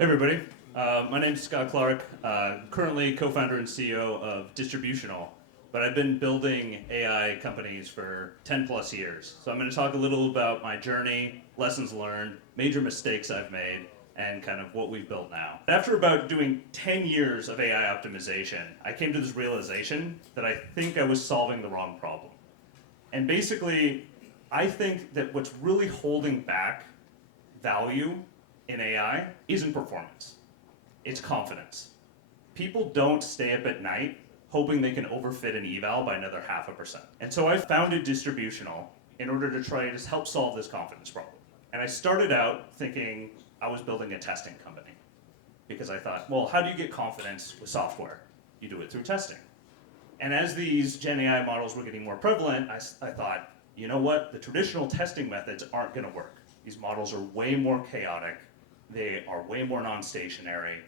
Hey everybody, my name is Scott Clark, currently co-founder and CEO of Distributional, but I've been building AI companies for 10 plus years. So I'm going to talk a little about my journey, lessons learned, major mistakes I've made, and kind of what we've built now. After about doing 10 years of AI optimization, I came to this realization that I think I was solving the wrong problem. And basically, I think that what's really holding back value in AI isn't performance, it's confidence. People don't stay up at night hoping they can overfit an eval by another 0.5%. And so I founded Distributional in order to try to just help solve this confidence problem. And I started out thinking I was building a testing company because I thought, well, how do you get confidence with software? You do it through testing. And as these Gen AI models were getting more prevalent, I thought, you know what? The traditional testing methods aren't going to work. These models are way more chaotic, they are way more non-stationary,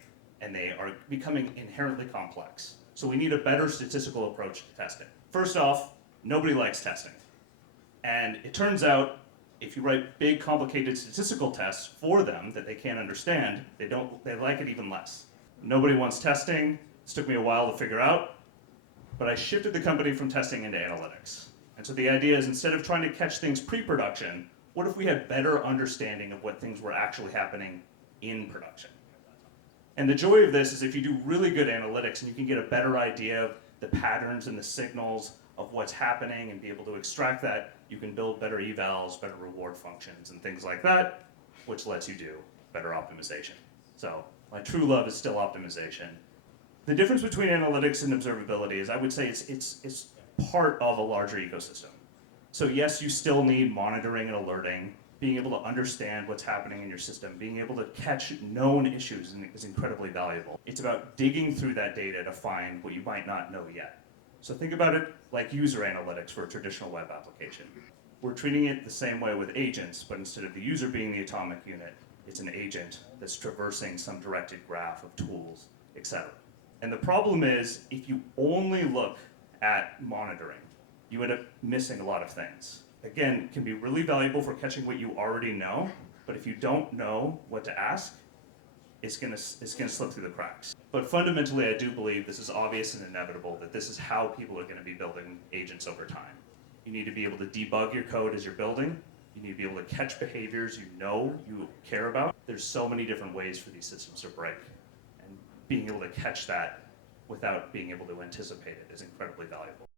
and they are becoming inherently complex. So we need a better statistical approach to testing. First off, nobody likes testing. And it turns out, if you write big, complicated statistical tests for them that they can't understand, they like it even less. Nobody wants testing. This took me a while to figure out, but I shifted the company from testing into analytics. And so the idea is, instead of trying to catch things pre-production, what if we had better understanding of what things were actually happening in production? And the joy of this is if you do really good analytics and you can get a better idea of the patterns and the signals of what's happening and be able to extract that, you can build better evals, better reward functions, and things like that, which lets you do better optimization. So my true love is still optimization. The difference between analytics and observability is, I would say, it's part of a larger ecosystem. So yes, you still need monitoring and alerting. Being able to understand what's happening in your system, being able to catch known issues is incredibly valuable. It's about digging through that data to find what you might not know yet. So think about it like user analytics for a traditional web application. We're treating it the same way with agents, but instead of the user being the atomic unit, it's an agent that's traversing some directed graph of tools, etc. And the problem is, if you only look at monitoring, you end up missing a lot of things. Again, it can be really valuable for catching what you already know, but if you don't know what to ask, it's gonna slip through the cracks. But fundamentally, I do believe this is obvious and inevitable, that this is how people are gonna be building agents over time. You need to be able to debug your code as you're building. You need to be able to catch behaviors you care about. There's so many different ways for these systems to break, and being able to catch that without being able to anticipate it is incredibly valuable.